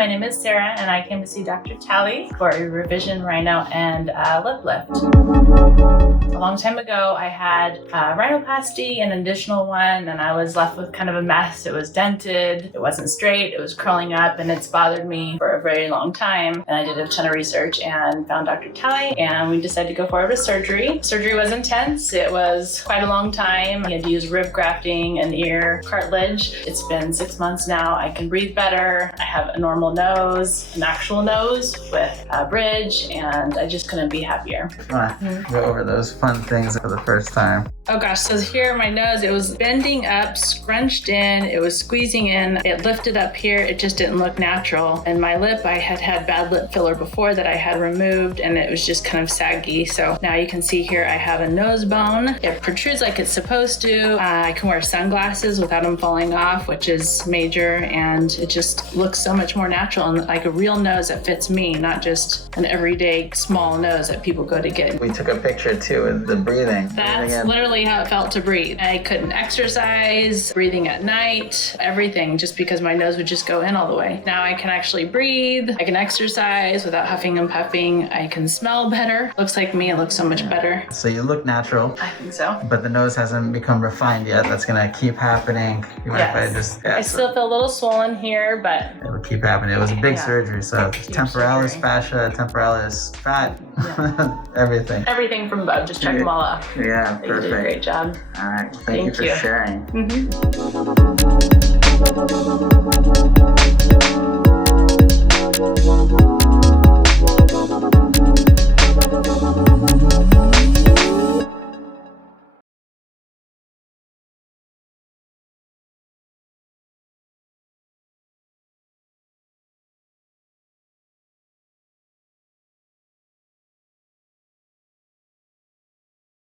my name is Sarah and I came to see Dr. Talei for a revision, rhino, and lip lift. A long time ago, I had rhinoplasty, an additional one, and I was left with kind of a mess. It was dented, it wasn't straight, it was curling up, and it's bothered me for a very long time. And I did a ton of research and found Dr. Talei, and we decided to go forward with surgery. Surgery was intense. It was quite a long time. I had to use rib grafting and ear cartilage. It's been 6 months now. I can breathe better. I have a normal nose, an actual nose with a bridge, and I just couldn't be happier. Go over those fun things for the first time. Oh gosh, so here my nose, it was bending up, scrunched in, it was squeezing in, it lifted up here, it just didn't look natural. And my lip, I had had bad lip filler before that I had removed, and it was just kind of saggy. So now you can see here I have a nose bone. It protrudes like it's supposed to. I can wear sunglasses without them falling off, which is major, and it just looks so much more natural and like a real nose that fits me, not just an everyday small nose that people go to get. We took a picture too with the breathing. That's literally how it felt to breathe. I couldn't exercise, breathing at night, everything, just because my nose would just go in all the way. Now I can actually breathe, I can exercise without huffing and puffing, I can smell better. Looks like me, it looks so much better. So you look natural. I think so. But the nose hasn't become refined yet. That's gonna keep happening. You mind if I still feel a little swollen here, but it'll keep happening. It was a big surgery, so temporalis, fascia, temporalis, fat, everything. Everything from above, just check them all off. Yeah, perfect. You did a great job. All right, thank you for sharing. Mm-hmm.